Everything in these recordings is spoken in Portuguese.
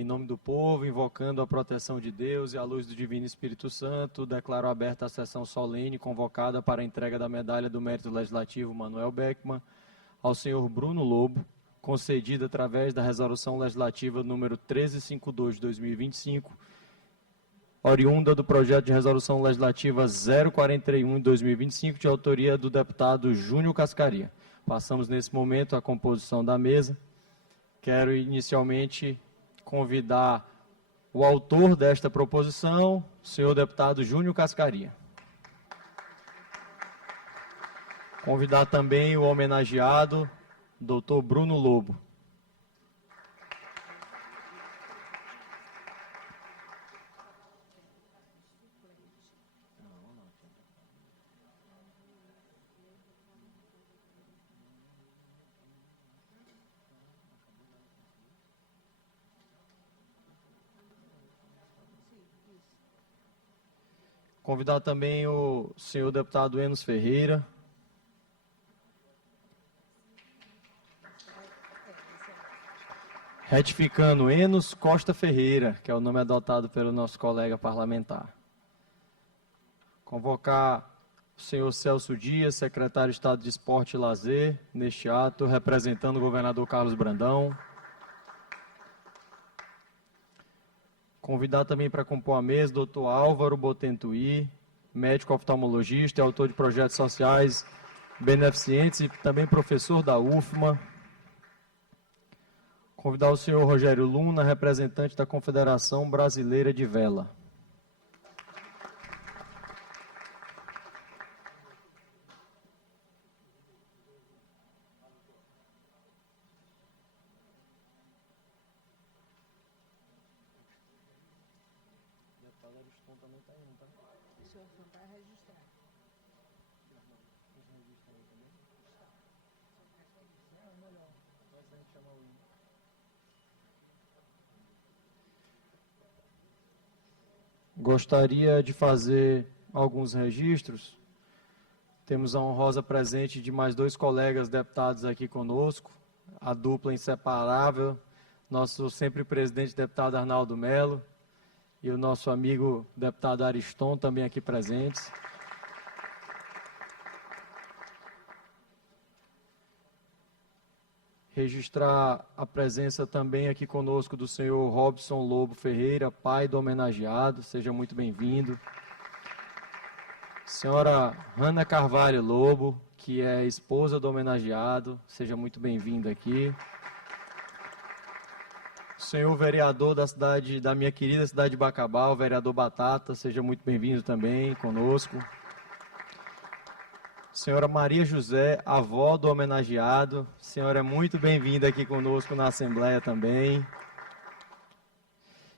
Em nome do povo, invocando a proteção de Deus e a luz do Divino Espírito Santo, declaro aberta a sessão solene convocada para a entrega da Medalha do Mérito Legislativo Manuel Beckmann ao senhor Bruno Lobo, concedida através da Resolução Legislativa número 1352 de 2025, oriunda do projeto de Resolução Legislativa 041 de 2025, de autoria do deputado Júnior Cascaria. Passamos nesse momento à composição da mesa. Quero inicialmente convidar o autor desta proposição, o senhor deputado Júnior Cascaria. Convidar também o homenageado, doutor Bruno Lobo. Convidar também o senhor deputado Enos Ferreira. Retificando, Enos Costa Ferreira, que é o nome adotado pelo nosso colega parlamentar. Convocar o senhor Celso Dias, secretário de Estado de Esporte e Lazer, neste ato, representando o governador Carlos Brandão. Convidar também para compor a mesa o Dr. Álvaro Botentuí, médico oftalmologista e autor de projetos sociais beneficentes e também professor da UFMA. Convidar o senhor Rogério Luna, representante da Confederação Brasileira de Vela. Gostaria de fazer alguns registros. Temos a honrosa presente de mais dois colegas deputados aqui conosco, a dupla inseparável, nosso sempre presidente deputado Arnaldo Melo e o nosso amigo deputado Ariston, também aqui presentes. Registrar a presença também aqui conosco do senhor Robson Lobo Ferreira, pai do homenageado, seja muito bem-vindo. Senhora Hanna Carvalho Lobo, que é esposa do homenageado, seja muito bem-vinda aqui. Senhor vereador da minha querida cidade de Bacabal, vereador Batata, seja muito bem-vindo também conosco. Senhora Maria José, avó do homenageado, senhora é muito bem-vinda aqui conosco na Assembleia também.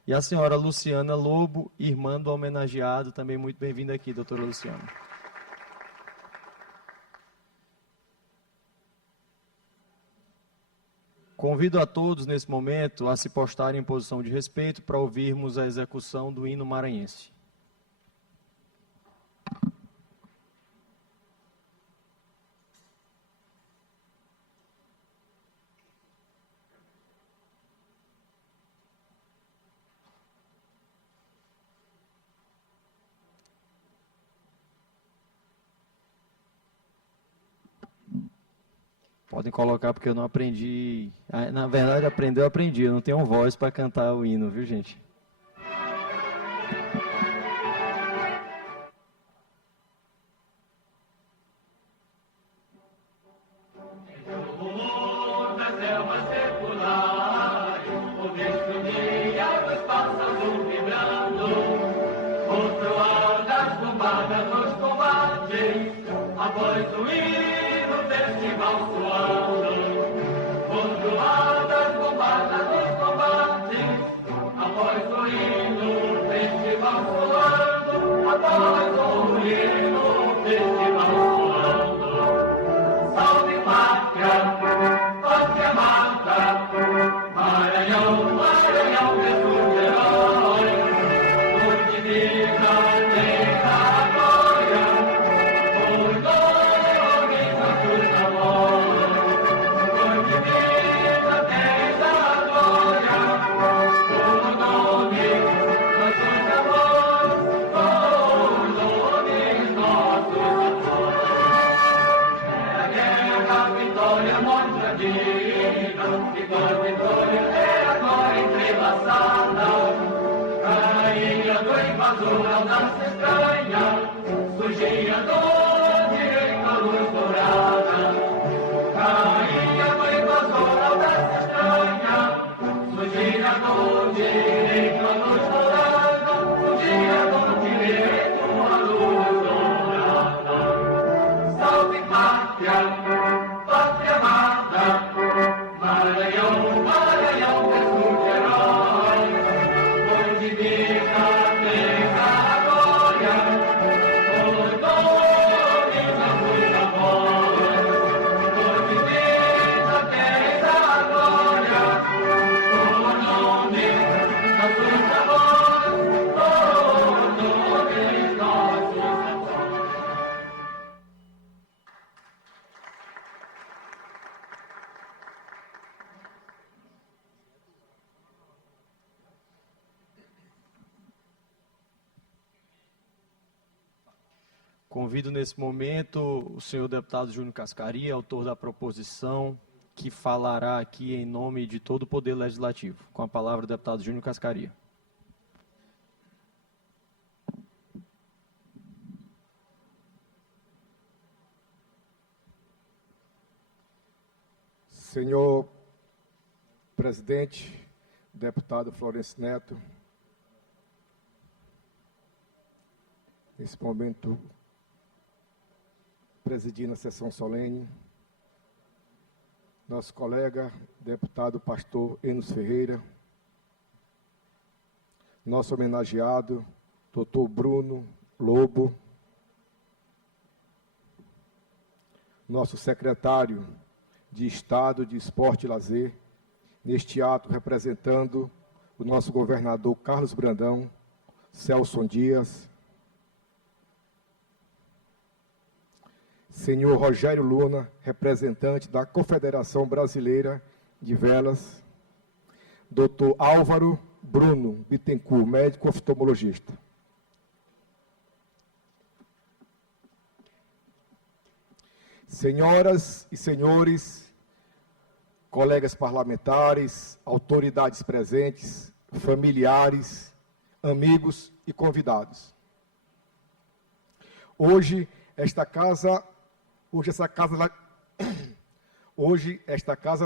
E a senhora Luciana Lobo, irmã do homenageado, também muito bem-vinda aqui, doutora Luciana. Convido a todos, nesse momento, a se postarem em posição de respeito para ouvirmos a execução do hino maranhense. Podem colocar, porque eu não aprendi. Na verdade, aprender eu aprendi. Eu não tenho voz para cantar o hino, viu, gente? Convido nesse momento o senhor deputado Júnior Cascaria, autor da proposição, que falará aqui em nome de todo o Poder Legislativo. Com a palavra o deputado Júnior Cascaria. Senhor presidente, deputado Florencio Neto, nesse momento presidindo a sessão solene, nosso colega, deputado pastor Enos Ferreira, nosso homenageado, doutor Bruno Lobo, nosso secretário de Estado de Esporte e Lazer, neste ato representando o nosso governador Carlos Brandão, Celson Dias, senhor Rogério Luna, representante da Confederação Brasileira de Velas, doutor Álvaro Bruno Bittencourt, médico oftalmologista. Senhoras e senhores, colegas parlamentares, autoridades presentes, familiares, amigos e convidados. Hoje esta Casa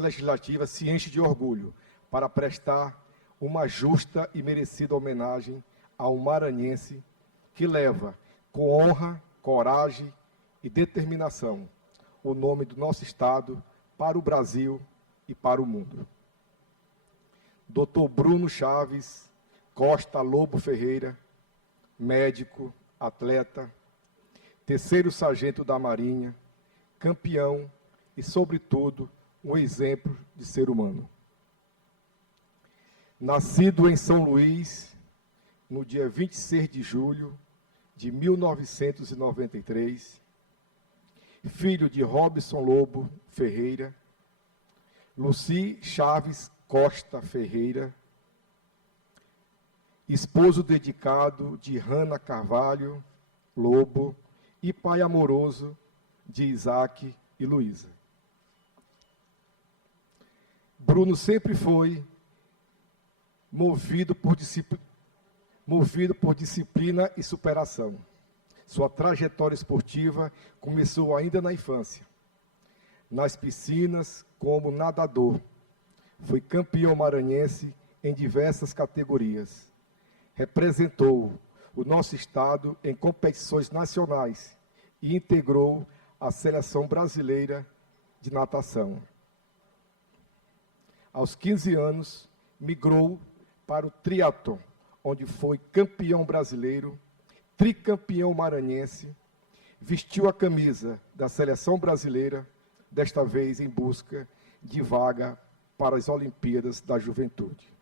Legislativa se enche de orgulho para prestar uma justa e merecida homenagem a um maranhense que leva, com honra, coragem e determinação, o nome do nosso Estado para o Brasil e para o mundo. Dr. Bruno Chaves Costa Lobo Ferreira, médico, atleta, terceiro sargento da Marinha, campeão e, sobretudo, um exemplo de ser humano. Nascido em São Luís, no dia 26 de julho de 1993, filho de Robson Lobo Ferreira, Luci Chaves Costa Ferreira, esposo dedicado de Rana Carvalho Lobo e pai amoroso de Isaac e Luísa. Bruno sempre foi movido por disciplina e superação. Sua trajetória esportiva começou ainda na infância. Nas piscinas, como nadador. Foi campeão maranhense em diversas categorias. Representou o nosso estado em competições nacionais e integrou a Seleção Brasileira de Natação. Aos 15 anos, migrou para o triatlon, onde foi campeão brasileiro, tricampeão maranhense, vestiu a camisa da Seleção Brasileira, desta vez em busca de vaga para as Olimpíadas da Juventude.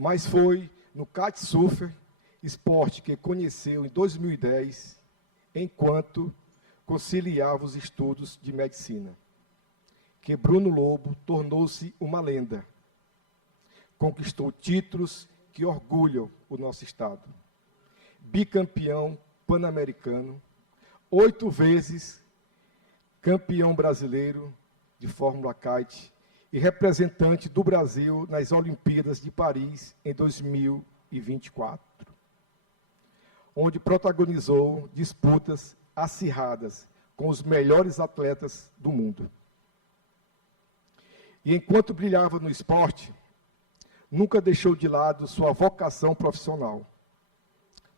Mas foi no kitesurf, esporte que conheceu em 2010, enquanto conciliava os estudos de medicina, que Bruno Lobo tornou-se uma lenda. Conquistou títulos que orgulham o nosso estado. Bicampeão pan-americano, 8 vezes campeão brasileiro, de Fórmula Kite e representante do Brasil nas Olimpíadas de Paris em 2024, onde protagonizou disputas acirradas com os melhores atletas do mundo. E enquanto brilhava no esporte, nunca deixou de lado sua vocação profissional.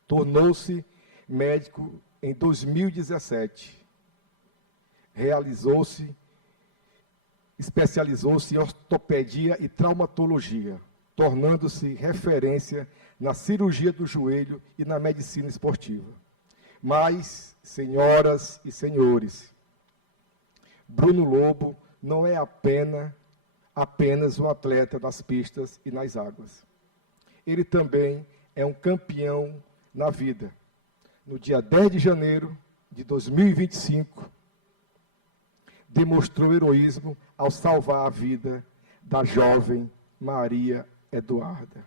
Tornou-se médico em 2017. Especializou-se em ortopedia e traumatologia, tornando-se referência na cirurgia do joelho e na medicina esportiva. Mas, senhoras e senhores, Bruno Lobo não é apenas um atleta nas pistas e nas águas. Ele também é um campeão na vida. No dia 10 de janeiro de 2025, demonstrou heroísmo ao salvar a vida da jovem Maria Eduarda,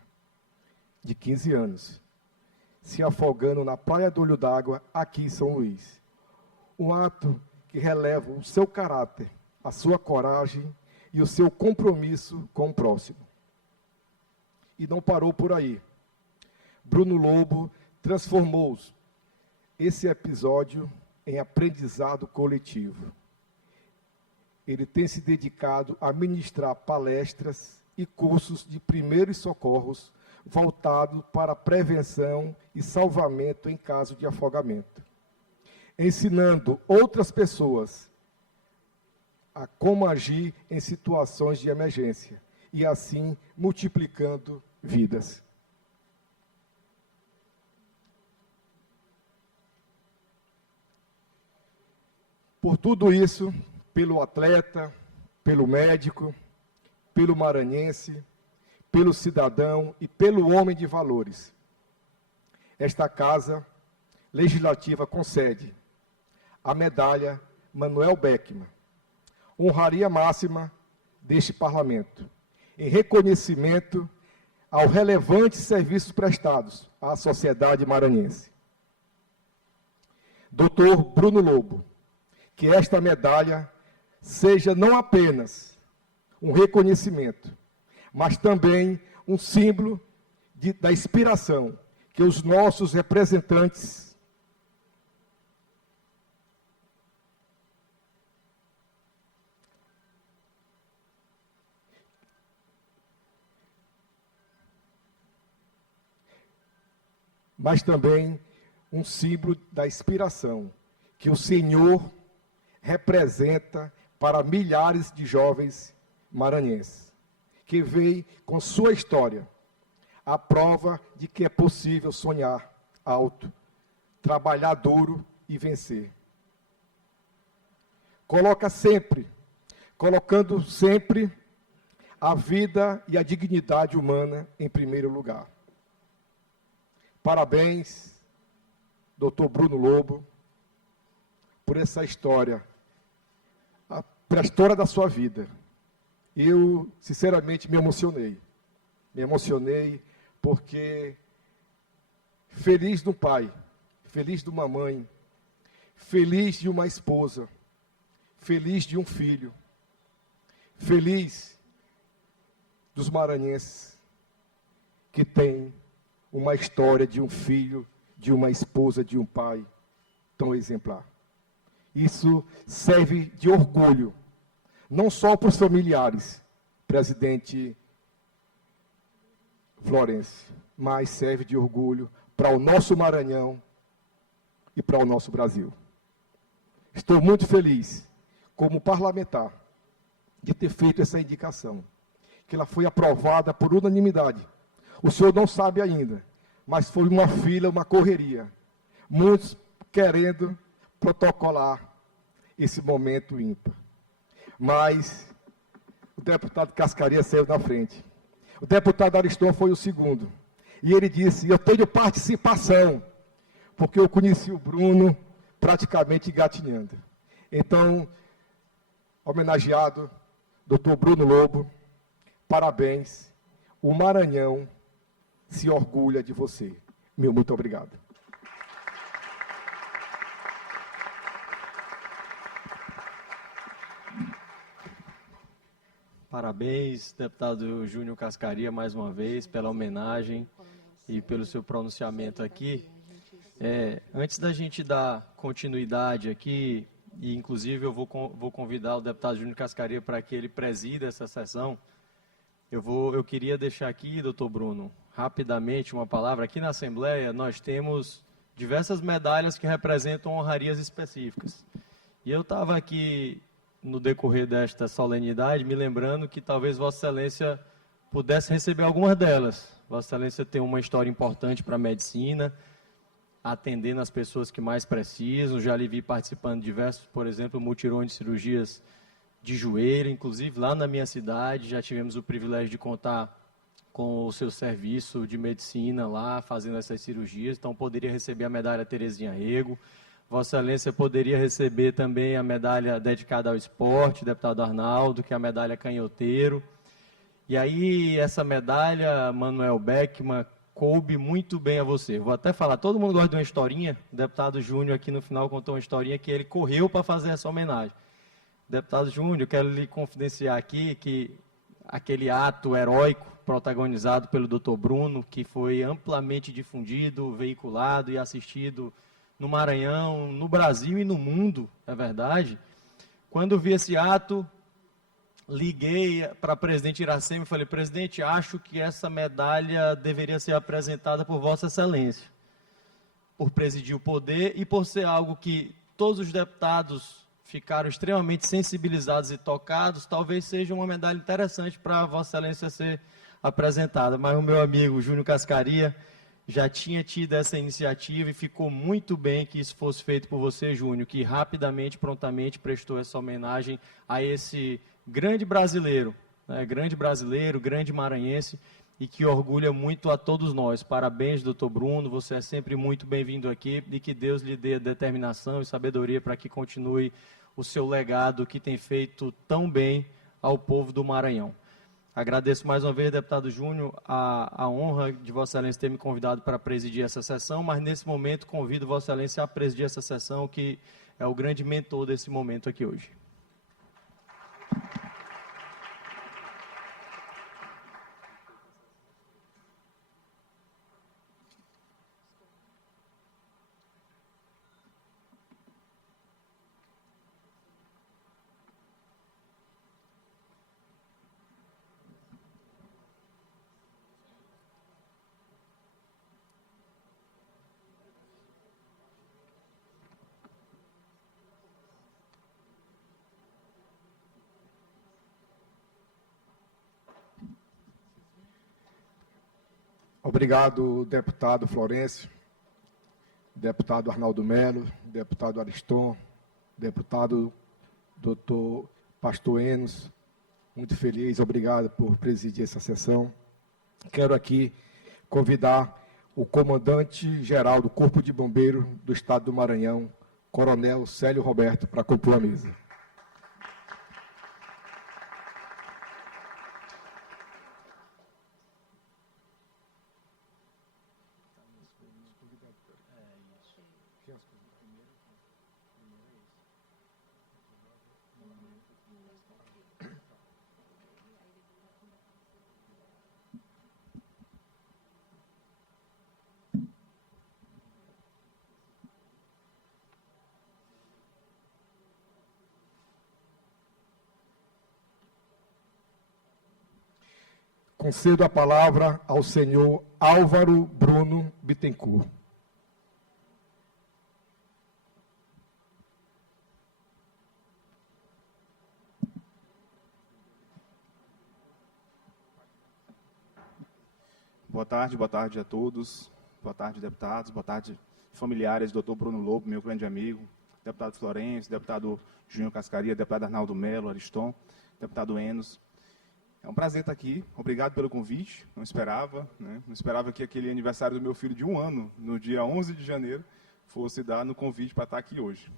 de 15 anos, se afogando na Praia do Olho d'Água, aqui em São Luís. Um ato que releva o seu caráter, a sua coragem e o seu compromisso com o próximo. E não parou por aí. Bruno Lobo transformou esse episódio em aprendizado coletivo. Ele tem se dedicado a ministrar palestras e cursos de primeiros socorros voltados para a prevenção e salvamento em caso de afogamento, ensinando outras pessoas a como agir em situações de emergência e, assim, multiplicando vidas. Por tudo isso, pelo atleta, pelo médico, pelo maranhense, pelo cidadão e pelo homem de valores, esta Casa Legislativa concede a medalha Manuel Beckmann, honraria máxima deste Parlamento, em reconhecimento aos relevantes serviços prestados à sociedade maranhense. Dr. Bruno Lobo, que esta medalha seja não apenas um reconhecimento, mas também um símbolo da inspiração que os nossos representantes mas também um símbolo da inspiração que o Senhor representa para milhares de jovens maranhenses, que veem com sua história a prova de que é possível sonhar alto, trabalhar duro e vencer. Colocando sempre a vida e a dignidade humana em primeiro lugar. Parabéns, Dr. Bruno Lobo, por essa história, pela história da sua vida. Eu, sinceramente, me emocionei. Me emocionei porque feliz de um pai, feliz de uma mãe, feliz de uma esposa, feliz de um filho, feliz dos maranhenses que têm uma história de um filho, de uma esposa, de um pai tão exemplar. Isso serve de orgulho, não só para os familiares, presidente Florence, mas serve de orgulho para o nosso Maranhão e para o nosso Brasil. Estou muito feliz, como parlamentar, de ter feito essa indicação, que ela foi aprovada por unanimidade. O senhor não sabe ainda, mas foi uma fila, uma correria. Muitos querendo protocolar esse momento ímpar. Mas o deputado Cascaria saiu na frente. O deputado Ariston foi o segundo. E ele disse, eu tenho participação, porque eu conheci o Bruno praticamente gatinhando. Então, homenageado, doutor Bruno Lobo, parabéns. O Maranhão se orgulha de você. Meu muito obrigado. Parabéns, deputado Júnior Cascaria, mais uma vez, pela homenagem e pelo seu pronunciamento aqui. Antes da gente dar continuidade aqui, e inclusive eu vou convidar o deputado Júnior Cascaria para que ele presida essa sessão, eu queria deixar aqui, doutor Bruno, rapidamente uma palavra. Aqui na Assembleia nós temos diversas medalhas que representam honrarias específicas. E eu estava aqui, no decorrer desta solenidade, me lembrando que talvez Vossa Excelência pudesse receber algumas delas. Vossa Excelência tem uma história importante para a medicina, atendendo as pessoas que mais precisam. Já lhe vi participando de diversos, por exemplo, mutirões de cirurgias de joelho, inclusive lá na minha cidade, já tivemos o privilégio de contar com o seu serviço de medicina lá, fazendo essas cirurgias. Então, poderia receber a medalha Terezinha Rego. Vossa Excelência poderia receber também a medalha dedicada ao esporte, deputado Arnaldo, que é a medalha canhoteiro. E aí, essa medalha, Manuel Beckmann, coube muito bem a você. Vou até falar, todo mundo gosta de uma historinha. O deputado Júnior aqui no final contou uma historinha que ele correu para fazer essa homenagem. Deputado Júnior, eu quero lhe confidenciar aqui que aquele ato heróico protagonizado pelo doutor Bruno, que foi amplamente difundido, veiculado e assistido no Maranhão, no Brasil e no mundo, é verdade. Quando vi esse ato, liguei para o presidente Iracema e falei: presidente, acho que essa medalha deveria ser apresentada por Vossa Excelência, por presidir o poder e por ser algo que todos os deputados ficaram extremamente sensibilizados e tocados. Talvez seja uma medalha interessante para Vossa Excelência ser apresentada. Mas o meu amigo Júnior Cascaria já tinha tido essa iniciativa e ficou muito bem que isso fosse feito por você, Júnior, que rapidamente, prontamente prestou essa homenagem a esse grande brasileiro, né, grande maranhense, e que orgulha muito a todos nós. Parabéns, doutor Bruno, você é sempre muito bem-vindo aqui, e que Deus lhe dê determinação e sabedoria para que continue o seu legado que tem feito tão bem ao povo do Maranhão. Agradeço mais uma vez, deputado Júnior, a honra de Vossa Excelência ter me convidado para presidir essa sessão, mas nesse momento convido Vossa Excelência a presidir essa sessão, que é o grande mentor desse momento aqui hoje. Obrigado, deputado Florencio, deputado Arnaldo Melo, deputado Ariston, deputado doutor Pastor Enos. Muito feliz, obrigado por presidir essa sessão. Quero aqui convidar o comandante-geral do Corpo de Bombeiros do Estado do Maranhão, Coronel Célio Roberto, para compor a mesa. Concedo a palavra ao senhor Álvaro Bruno Bittencourt. Boa tarde a todos. Boa tarde, deputados. Boa tarde, familiares do doutor Bruno Lobo, meu grande amigo, deputado Florencio, deputado Júnior Cascaria, deputado Arnaldo Melo, Ariston, deputado Enos. É um prazer estar aqui. Obrigado pelo convite. Não esperava, né? Não esperava que aquele aniversário do meu filho de 1 ano, no dia 11 de janeiro, fosse dar no convite para estar aqui hoje.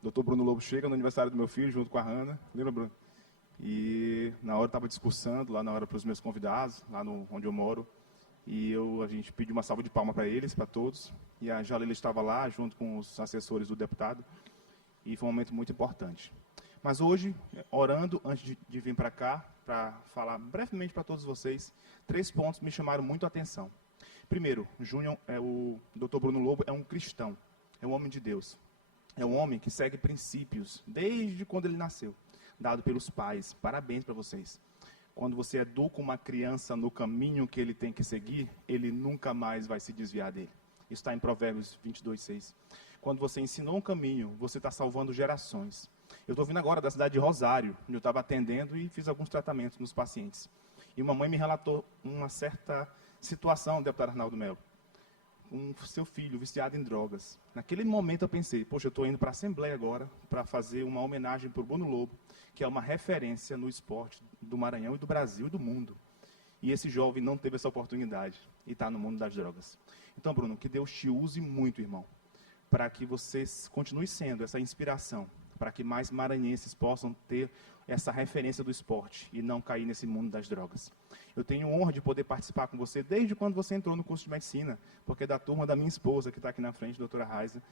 O doutor Bruno Lobo chega no aniversário do meu filho, junto com a Hanna. Lembra, Bruno? E na hora eu estava discursando, lá na hora para os meus convidados, lá onde eu moro. E a gente pediu uma salva de palmas para eles, para todos. E a Jalila estava lá, junto com os assessores do deputado. E foi um momento muito importante. Mas hoje, orando, antes de vir para cá, para falar brevemente para todos vocês, 3 pontos me chamaram muito a atenção. Primeiro, o Dr. Bruno Lobo é um cristão, é um homem de Deus. É um homem que segue princípios desde quando ele nasceu, dado pelos pais. Parabéns para vocês. Quando você educa uma criança no caminho que ele tem que seguir, ele nunca mais vai se desviar dele. Isso está em Provérbios 22:6. Quando você ensinou um caminho, você está salvando gerações. Eu estou vindo agora da cidade de Rosário, onde eu estava atendendo e fiz alguns tratamentos nos pacientes. E uma mãe me relatou uma certa situação, deputado Arnaldo Melo, com seu filho viciado em drogas. Naquele momento eu pensei, poxa, eu estou indo para a Assembleia agora para fazer uma homenagem para o Bruno Lobo, que é uma referência no esporte do Maranhão e do Brasil e do mundo. E esse jovem não teve essa oportunidade e está no mundo das drogas. Então, Bruno, que Deus te use muito, irmão, para que você continue sendo essa inspiração, para que mais maranhenses possam ter essa referência do esporte e não cair nesse mundo das drogas. Eu tenho honra de poder participar com você desde quando você entrou no curso de medicina, porque é da turma da minha esposa, que está aqui na frente, a doutora Raiza,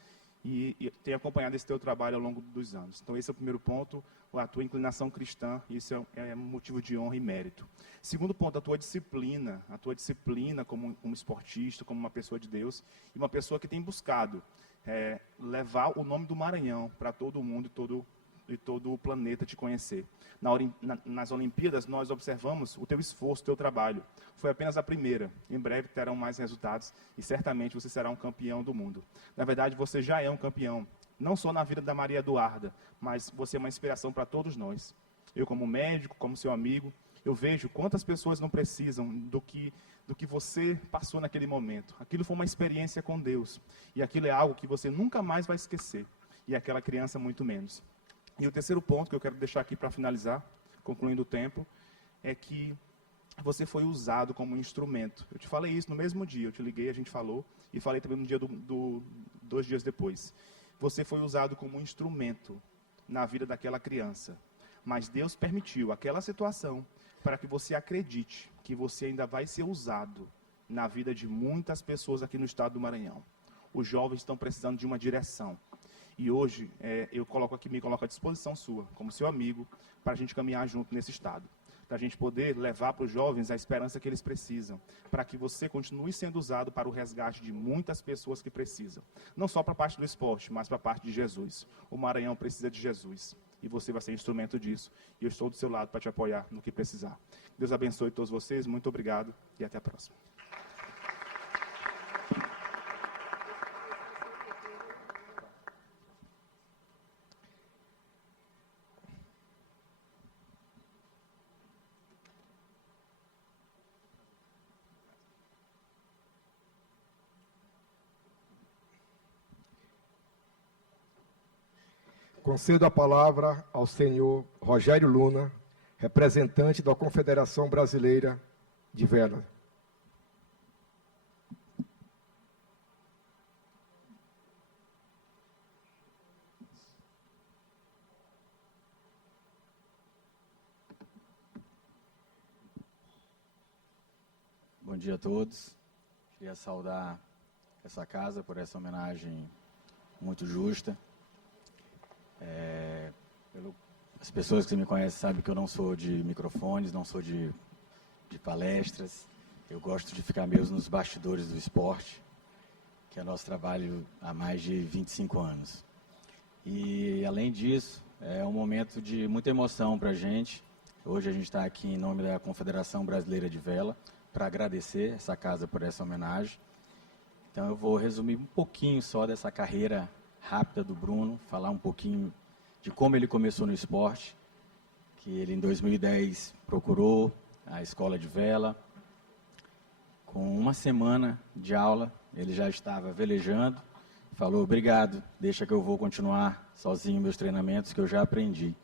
e tenho acompanhado esse teu trabalho ao longo dos anos. Então, esse é o primeiro ponto, a tua inclinação cristã, isso é motivo de honra e mérito. Segundo ponto, a tua disciplina como esportista, como uma pessoa de Deus, e uma pessoa que tem buscado levar o nome do Maranhão para todo mundo e todo o planeta te conhecer. Nas Olimpíadas, nós observamos o teu esforço, o teu trabalho. Foi apenas a primeira. Em breve terão mais resultados e certamente você será um campeão do mundo. Na verdade, você já é um campeão, não só na vida da Maria Eduarda, mas você é uma inspiração para todos nós. Eu, como médico, como seu amigo, eu vejo quantas pessoas não precisam do que você passou naquele momento. Aquilo foi uma experiência com Deus. E aquilo é algo que você nunca mais vai esquecer. E aquela criança, muito menos. E o terceiro ponto que eu quero deixar aqui para finalizar, concluindo o tempo, é que você foi usado como instrumento. Eu te falei isso no mesmo dia, eu te liguei, a gente falou, e falei também no dia 2 dias depois. Você foi usado como instrumento na vida daquela criança. Mas Deus permitiu aquela situação para que você acredite que você ainda vai ser usado na vida de muitas pessoas aqui no estado do Maranhão. Os jovens estão precisando de uma direção. E hoje, me coloco à disposição sua, como seu amigo, para a gente caminhar junto nesse estado. Para a gente poder levar para os jovens a esperança que eles precisam. Para que você continue sendo usado para o resgate de muitas pessoas que precisam. Não só para a parte do esporte, mas para a parte de Jesus. O Maranhão precisa de Jesus. E você vai ser instrumento disso. E eu estou do seu lado para te apoiar no que precisar. Deus abençoe todos vocês. Muito obrigado e até a próxima. Concedo a palavra ao senhor Rogério Luna, representante da Confederação Brasileira de Vela. Bom dia a todos. Queria saudar essa casa por essa homenagem muito justa. As pessoas que me conhecem sabem que eu não sou de microfones, não sou de palestras. Eu gosto de ficar mesmo nos bastidores do esporte, que é nosso trabalho há mais de 25 anos. E, além disso, é um momento de muita emoção para a gente. Hoje a gente está aqui em nome da Confederação Brasileira de Vela, para agradecer essa casa por essa homenagem. Então eu vou resumir um pouquinho só dessa carreira rápida do Bruno, falar um pouquinho de como ele começou no esporte, que ele em 2010 procurou a escola de vela. Com uma semana de aula, ele já estava velejando, falou, obrigado, deixa que eu vou continuar sozinho meus treinamentos que eu já aprendi.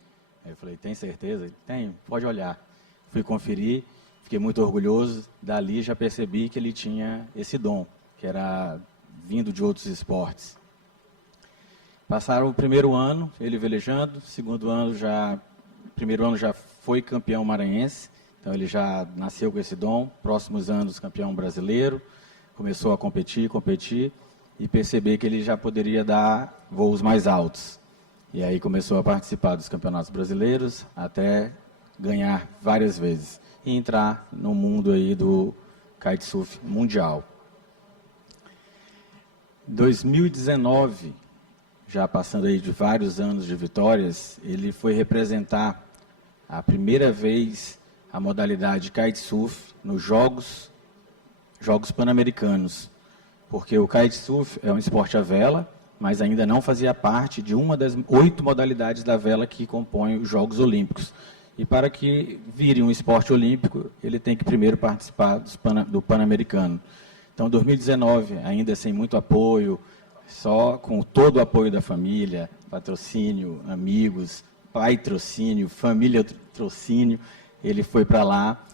Aí eu falei, tem certeza? Tenho, pode olhar. Fui conferir, fiquei muito orgulhoso, dali já percebi que ele tinha esse dom, que era vindo de outros esportes. Passaram o primeiro ano, ele velejando, primeiro ano já foi campeão maranhense, então ele já nasceu com esse dom, próximos anos campeão brasileiro, começou a competir e perceber que ele já poderia dar voos mais altos. E aí começou a participar dos campeonatos brasileiros, até ganhar várias vezes e entrar no mundo aí do kitesurf mundial. 2019, já passando aí de vários anos de vitórias, ele foi representar a primeira vez a modalidade kitesurf nos Jogos Pan-Americanos, porque o kitesurf é um esporte à vela, mas ainda não fazia parte de uma das 8 modalidades da vela que compõem os Jogos Olímpicos. E para que vire um esporte olímpico, ele tem que primeiro participar do Pan-Americano. Então, 2019, ainda sem muito apoio, só com todo o apoio da família, patrocínio, amigos, patrocínio, família patrocínio, ele foi para lá.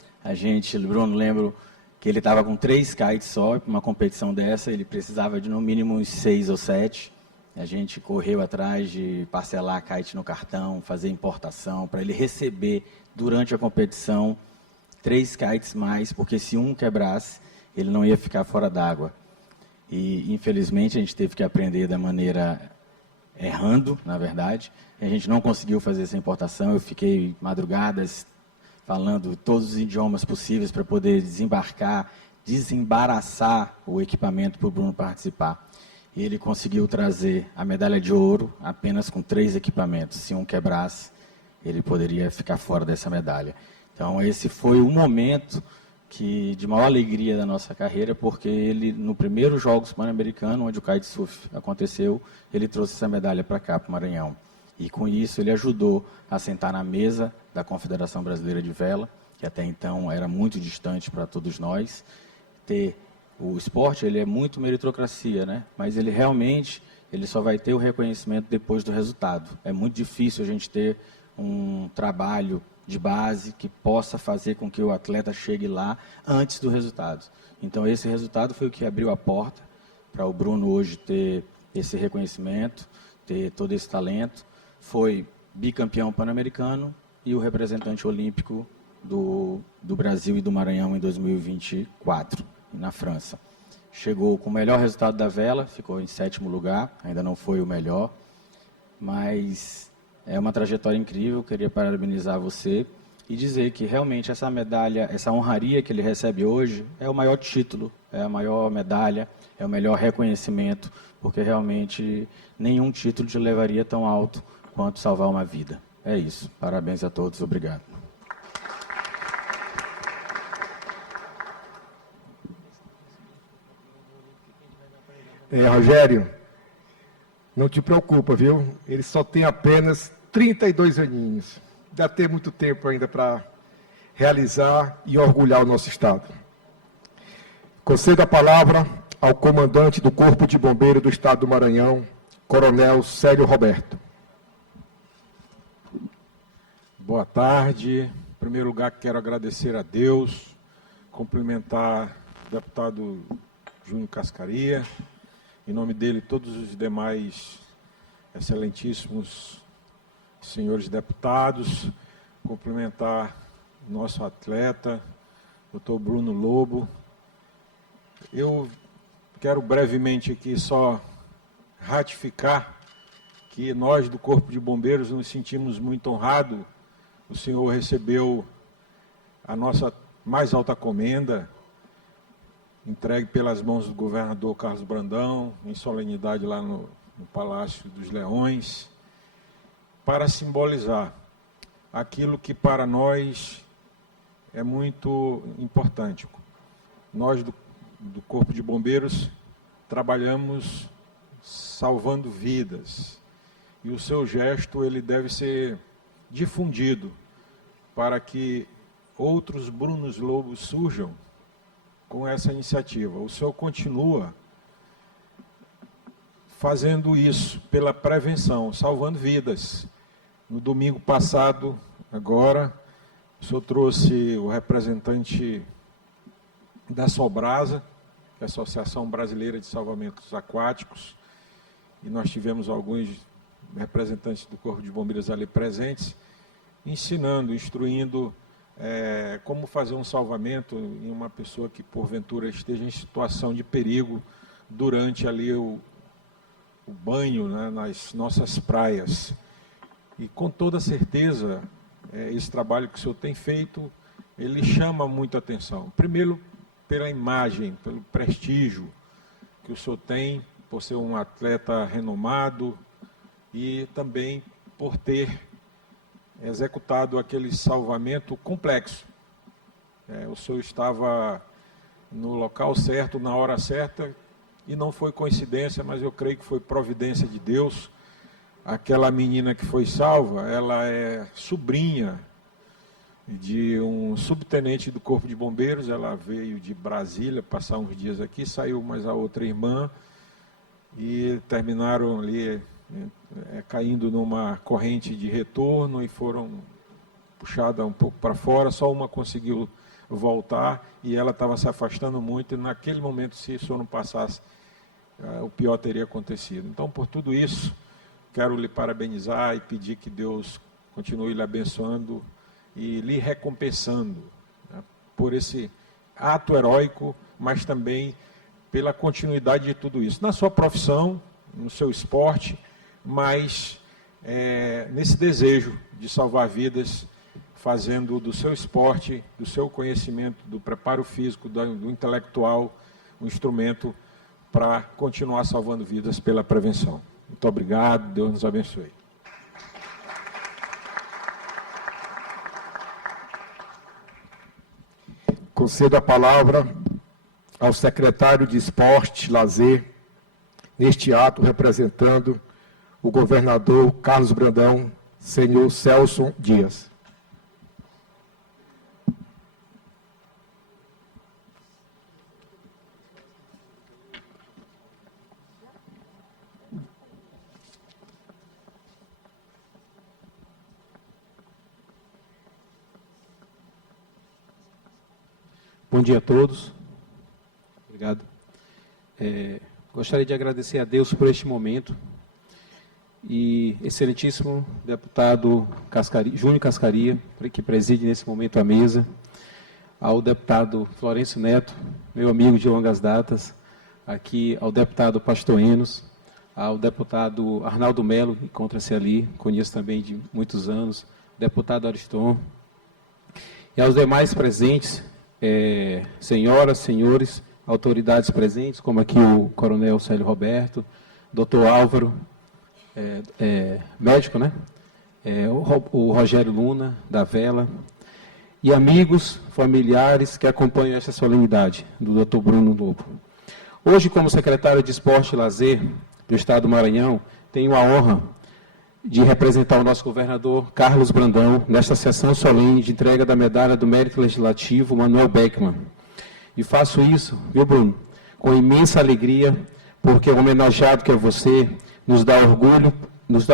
Bruno, lembro que ele estava com 3 kites só, para uma competição dessa, ele precisava de no mínimo uns 6 ou 7. A gente correu atrás de parcelar kite no cartão, fazer importação, para ele receber, durante a competição, 3 kites mais, porque se um quebrasse, ele não ia ficar fora d'água. E, infelizmente, a gente teve que aprender da maneira errando, na verdade. A gente não conseguiu fazer essa importação, eu fiquei madrugadas falando todos os idiomas possíveis para poder desembaraçar o equipamento para o Bruno participar. E ele conseguiu trazer a medalha de ouro apenas com 3 equipamentos. Se um quebrasse, ele poderia ficar fora dessa medalha. Então, esse foi o momento de maior alegria da nossa carreira, porque ele, no primeiro Jogos Pan-Americanos, onde o kitesurf aconteceu, ele trouxe essa medalha para cá, para o Maranhão. E, com isso, ele ajudou a sentar na mesa da Confederação Brasileira de Vela, que até então era muito distante para todos nós. O esporte, ele é muito meritocracia, né? Mas ele realmente, ele só vai ter o reconhecimento depois do resultado. É muito difícil a gente ter um trabalho de base que possa fazer com que o atleta chegue lá antes do resultado. Então, esse resultado foi o que abriu a porta para o Bruno hoje ter esse reconhecimento, ter todo esse talento. Foi bicampeão pan-americano e o representante olímpico do Brasil e do Maranhão em 2024. Na França. Chegou com o melhor resultado da vela, ficou em 7º lugar, ainda não foi o melhor, mas é uma trajetória incrível. Queria parabenizar você e dizer que realmente essa medalha, essa honraria que ele recebe hoje é o maior título, é a maior medalha, é o melhor reconhecimento, porque realmente nenhum título te levaria tão alto quanto salvar uma vida. É isso. Parabéns a todos. Obrigado. Rogério, não te preocupa, viu? Ele só tem apenas 32 aninhos. Dá ter muito tempo ainda para realizar e orgulhar o nosso Estado. Concedo a palavra ao comandante do Corpo de Bombeiros do Estado do Maranhão, Coronel Célio Roberto. Boa tarde. Em primeiro lugar, quero agradecer a Deus, cumprimentar o deputado Júnior Cascaria, em nome dele, todos os demais excelentíssimos senhores deputados, cumprimentar o nosso atleta, doutor Bruno Lobo. Eu quero brevemente aqui só ratificar que nós do Corpo de Bombeiros nos sentimos muito honrados. O senhor recebeu a nossa mais alta comenda, entregue pelas mãos do governador Carlos Brandão, em solenidade lá no Palácio dos Leões, para simbolizar aquilo que para nós é muito importante. Nós do Corpo de Bombeiros trabalhamos salvando vidas, e o seu gesto ele deve ser difundido para que outros Brunos Lobos surjam com essa iniciativa. O senhor continua fazendo isso pela prevenção, salvando vidas. No domingo passado, agora, o senhor trouxe o representante da Sobrasa, que é a Associação Brasileira de Salvamentos Aquáticos, e nós tivemos alguns representantes do Corpo de Bombeiros ali presentes, ensinando, instruindo como fazer um salvamento em uma pessoa que porventura esteja em situação de perigo durante ali o banho, né, nas nossas praias. E com toda certeza, esse trabalho que o senhor tem feito, ele chama muita atenção. Primeiro, pela imagem, pelo prestígio que o senhor tem, por ser um atleta renomado e também por ter executado aquele salvamento complexo. O senhor estava no local certo, na hora certa, e não foi coincidência, mas eu creio que foi providência de Deus. Aquela menina que foi salva, ela é sobrinha de um subtenente do Corpo de Bombeiros, ela veio de Brasília passar uns dias aqui, saiu mais a outra irmã, e terminaram ali caindo numa corrente de retorno e foram puxadas um pouco para fora, só uma conseguiu voltar e ela estava se afastando muito, e naquele momento, se isso não passasse, o pior teria acontecido. Então, por tudo isso, quero lhe parabenizar e pedir que Deus continue lhe abençoando e lhe recompensando, né, por esse ato heróico, mas também pela continuidade de tudo isso, na sua profissão, no seu esporte, mas nesse desejo de salvar vidas, fazendo do seu esporte, do seu conhecimento, do preparo físico, do intelectual, um instrumento para continuar salvando vidas pela prevenção. Muito obrigado, Deus nos abençoe. Concedo a palavra ao secretário de Esporte e Lazer, neste ato representando o governador Carlos Brandão, senhor Celso Dias. Bom dia a todos. Obrigado. Gostaria de agradecer a Deus por este momento e excelentíssimo deputado Júnior Cascaria, que preside nesse momento a mesa, ao deputado Florencio Neto, meu amigo de longas datas, aqui ao deputado Pastor Enos, ao deputado Arnaldo Melo, que encontra-se ali, conheço também de muitos anos, deputado Ariston, e aos demais presentes, senhoras, senhores, autoridades presentes, como aqui o coronel Célio Roberto, doutor Álvaro, médico, né? O Rogério Luna, da Vela, e amigos, familiares que acompanham esta solenidade, do doutor Bruno Lobo. Hoje, como secretário de Esporte e Lazer do Estado do Maranhão, tenho a honra de representar o nosso governador Carlos Brandão nesta sessão solene de entrega da medalha do Mérito Legislativo Manuel Beckmann. E faço isso, viu, Bruno, com imensa alegria, porque o homenageado que é você nos dá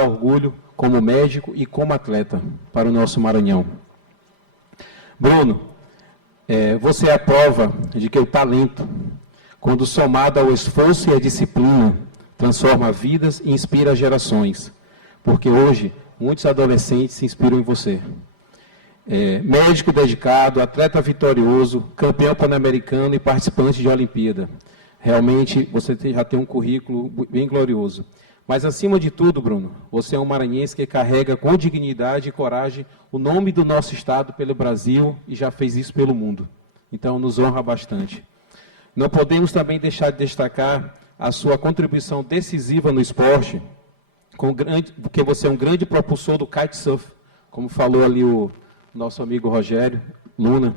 orgulho como médico e como atleta para o nosso Maranhão. Bruno, você é a prova de que o talento, quando somado ao esforço e à disciplina, transforma vidas e inspira gerações. Porque hoje, muitos adolescentes se inspiram em você. Médico dedicado, atleta vitorioso, campeão pan-americano e participante de Olimpíada. Realmente, você já tem um currículo bem glorioso. Mas, acima de tudo, Bruno, você é um maranhense que carrega com dignidade e coragem o nome do nosso Estado pelo Brasil e já fez isso pelo mundo. Então, nos honra bastante. Não podemos também deixar de destacar a sua contribuição decisiva no esporte, porque você é um grande propulsor do kitesurf, como falou ali o nosso amigo Rogério Luna,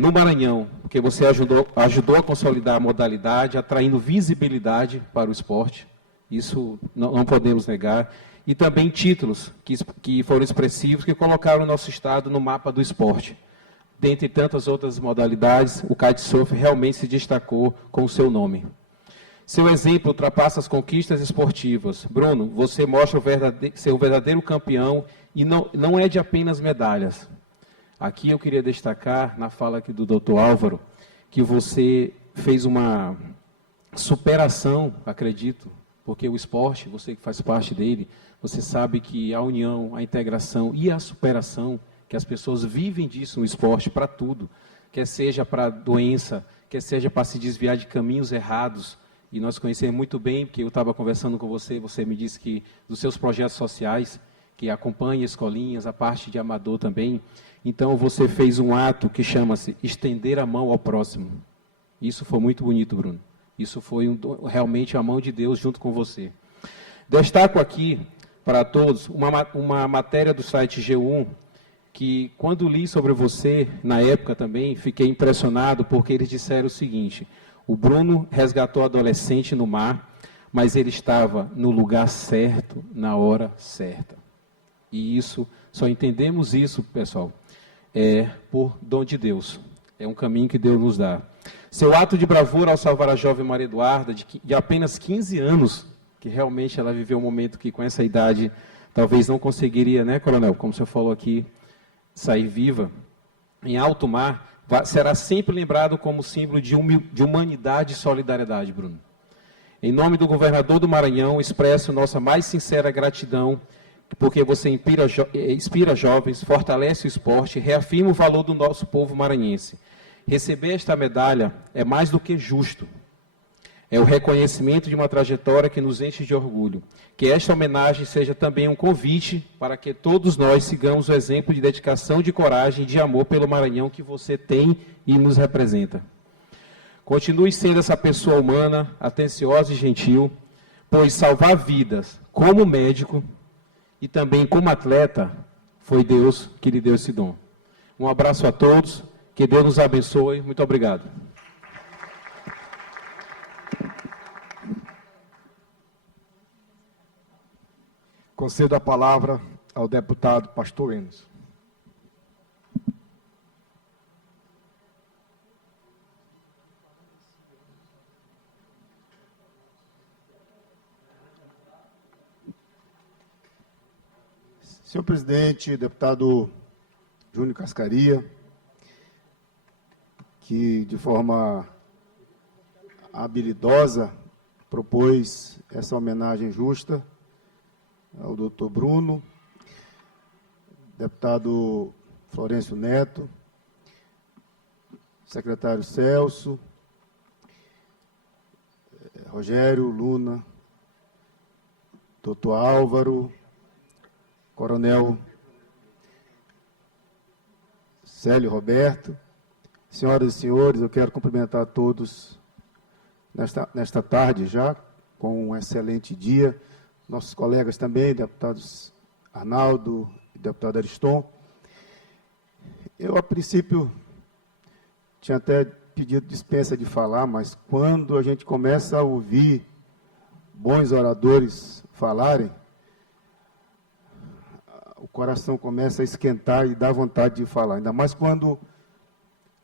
no Maranhão, porque você ajudou a consolidar a modalidade, atraindo visibilidade para o esporte, isso não podemos negar, e também títulos que foram expressivos, que colocaram o nosso estado no mapa do esporte. Dentre tantas outras modalidades, o kitesurf realmente se destacou com o seu nome. Seu exemplo ultrapassa as conquistas esportivas. Bruno, você mostra ser um verdadeiro campeão e não é de apenas medalhas. Aqui eu queria destacar, na fala aqui do doutor Álvaro, que você fez uma superação, acredito, porque o esporte, você que faz parte dele, você sabe que a união, a integração e a superação, que as pessoas vivem disso no esporte para tudo, quer seja para doença, quer seja para se desviar de caminhos errados. E nós conhecemos muito bem, porque eu estava conversando com você, você me disse que dos seus projetos sociais, que acompanha escolinhas, a parte de amador também. Então, você fez um ato que chama-se estender a mão ao próximo. Isso foi muito bonito, Bruno. Isso foi realmente a mão de Deus junto com você. Destaco aqui para todos uma matéria do site G1, que quando li sobre você, na época também, fiquei impressionado, porque eles disseram o seguinte: o Bruno resgatou adolescente no mar, mas ele estava no lugar certo, na hora certa. E isso, só entendemos isso, pessoal, por dom de Deus. É um caminho que Deus nos dá. Seu ato de bravura ao salvar a jovem Maria Eduarda, de apenas 15 anos, que realmente ela viveu um momento que com essa idade talvez não conseguiria, né, coronel, como o senhor falou aqui, sair viva, em alto mar, será sempre lembrado como símbolo de humanidade e solidariedade, Bruno. Em nome do governador do Maranhão, expresso nossa mais sincera gratidão, porque você inspira jovens, fortalece o esporte, reafirma o valor do nosso povo maranhense. Receber esta medalha é mais do que justo. É o reconhecimento de uma trajetória que nos enche de orgulho. Que esta homenagem seja também um convite para que todos nós sigamos o exemplo de dedicação, de coragem e de amor pelo Maranhão que você tem e nos representa. Continue sendo essa pessoa humana, atenciosa e gentil, pois salvar vidas como médico e também como atleta, foi Deus que lhe deu esse dom. Um abraço a todos, que Deus nos abençoe. Muito obrigado. Concedo a palavra ao deputado Pastor Enos. Senhor presidente, deputado Júnior Cascaria, que de forma habilidosa propôs essa homenagem justa ao doutor Bruno, deputado Florencio Neto, secretário Celso, Rogério Luna, doutor Álvaro, coronel Célio Roberto. Senhoras e senhores, eu quero cumprimentar a todos nesta tarde já, com um excelente dia. Nossos colegas também, deputados Arnaldo e deputado Ariston. Eu, a princípio, tinha até pedido dispensa de falar, mas quando a gente começa a ouvir bons oradores falarem, o coração começa a esquentar e dá vontade de falar. Ainda mais quando,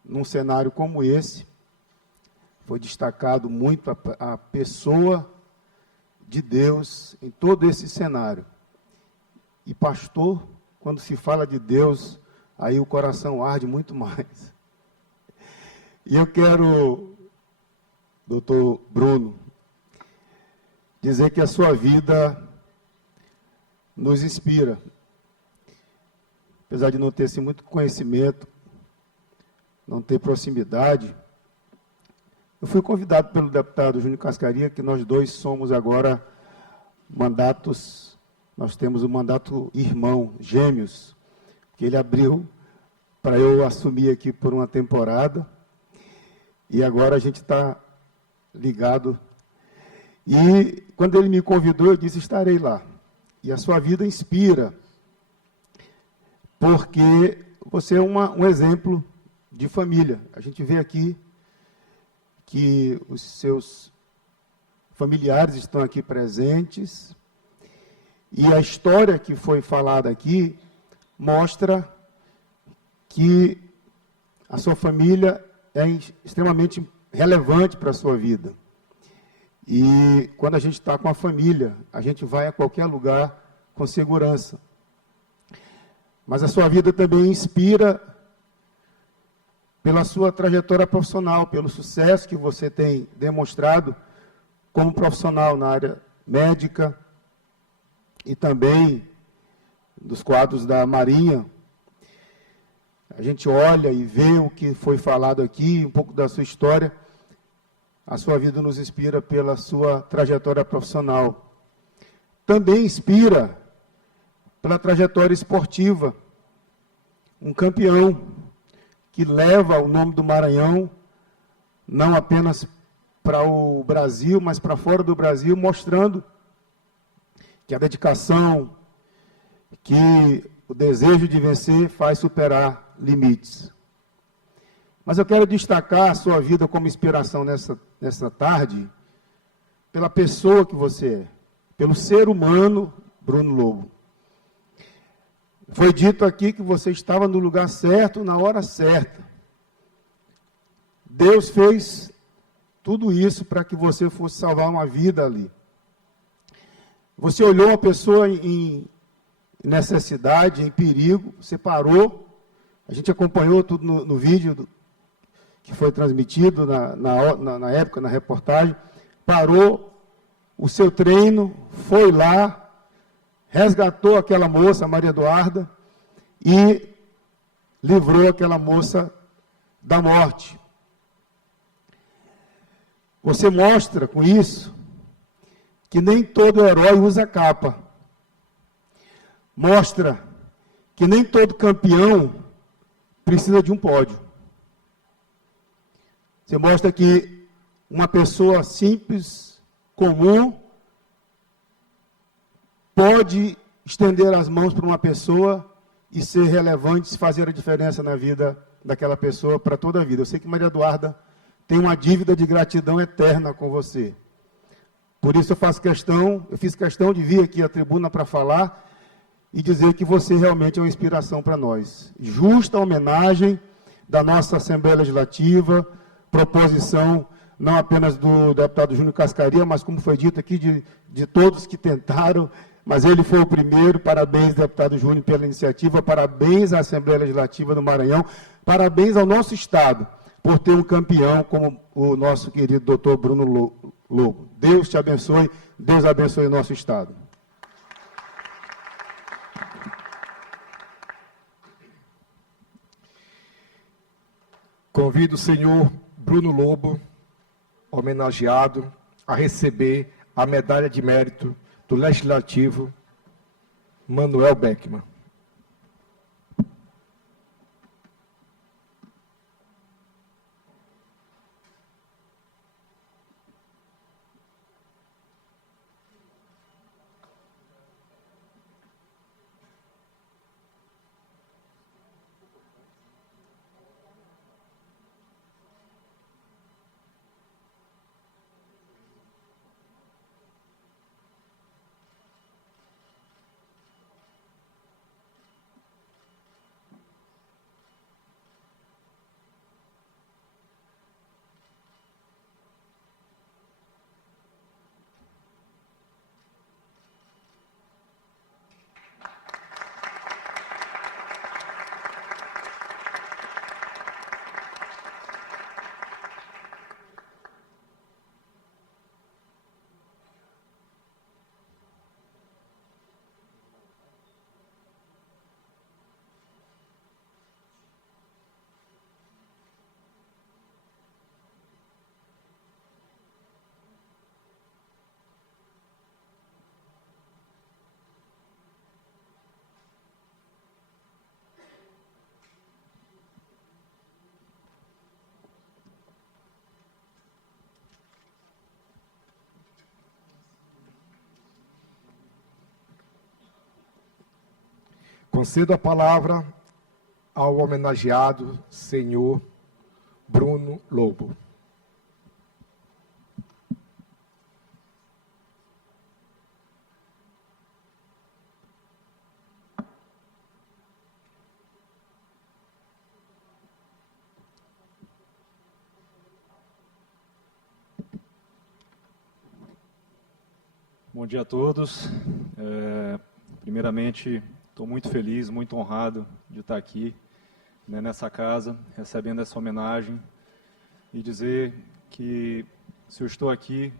num cenário como esse, foi destacado muito a pessoa de Deus em todo esse cenário. E pastor, quando se fala de Deus, aí o coração arde muito mais. E eu quero, doutor Bruno, dizer que a sua vida nos inspira. Apesar de não ter assim, muito conhecimento, não ter proximidade, eu fui convidado pelo deputado Júnior Cascaria, que nós dois somos agora mandatos, nós temos o mandato irmão, gêmeos, que ele abriu para eu assumir aqui por uma temporada, e agora a gente está ligado. E quando ele me convidou, eu disse, estarei lá. E a sua vida inspira, porque você é um exemplo de família. A gente vê aqui que os seus familiares estão aqui presentes, e a história que foi falada aqui mostra que a sua família é extremamente relevante para a sua vida. E quando a gente está com a família, a gente vai a qualquer lugar com segurança. Mas a sua vida também inspira pela sua trajetória profissional, pelo sucesso que você tem demonstrado como profissional na área médica e também dos quadros da Marinha. A gente olha e vê o que foi falado aqui, um pouco da sua história. A sua vida nos inspira pela sua trajetória profissional. Também inspira pela trajetória esportiva, um campeão que leva o nome do Maranhão, não apenas para o Brasil, mas para fora do Brasil, mostrando que a dedicação, que o desejo de vencer faz superar limites. Mas eu quero destacar a sua vida como inspiração nessa tarde, pela pessoa que você é, pelo ser humano Bruno Lobo. Foi dito aqui que você estava no lugar certo, na hora certa. Deus fez tudo isso para que você fosse salvar uma vida ali. Você olhou uma pessoa em necessidade, em perigo, você parou. A gente acompanhou tudo no vídeo que foi transmitido na época, na reportagem. Parou o seu treino, foi lá, resgatou aquela moça, Maria Eduarda, e livrou aquela moça da morte. Você mostra com isso que nem todo herói usa capa. Mostra que nem todo campeão precisa de um pódio. Você mostra que uma pessoa simples, comum, pode estender as mãos para uma pessoa e ser relevante, fazer a diferença na vida daquela pessoa para toda a vida. Eu sei que Maria Eduarda tem uma dívida de gratidão eterna com você. Por isso eu fiz questão de vir aqui à tribuna para falar e dizer que você realmente é uma inspiração para nós. Justa homenagem da nossa Assembleia Legislativa, proposição não apenas do deputado Júnior Cascaria, mas como foi dito aqui, de todos que tentaram, mas ele foi o primeiro. Parabéns, deputado Júnior, pela iniciativa, parabéns à Assembleia Legislativa do Maranhão, parabéns ao nosso Estado, por ter um campeão como o nosso querido doutor Bruno Lobo. Deus te abençoe, Deus abençoe o nosso Estado. Convido o senhor Bruno Lobo, homenageado, a receber a medalha de mérito do Legislativo Manuel Beckman. Concedo a palavra ao homenageado senhor Bruno Lobo. Bom dia a todos. Primeiramente, estou muito feliz, muito honrado de estar aqui, nessa casa, recebendo essa homenagem e dizer que se eu estou aqui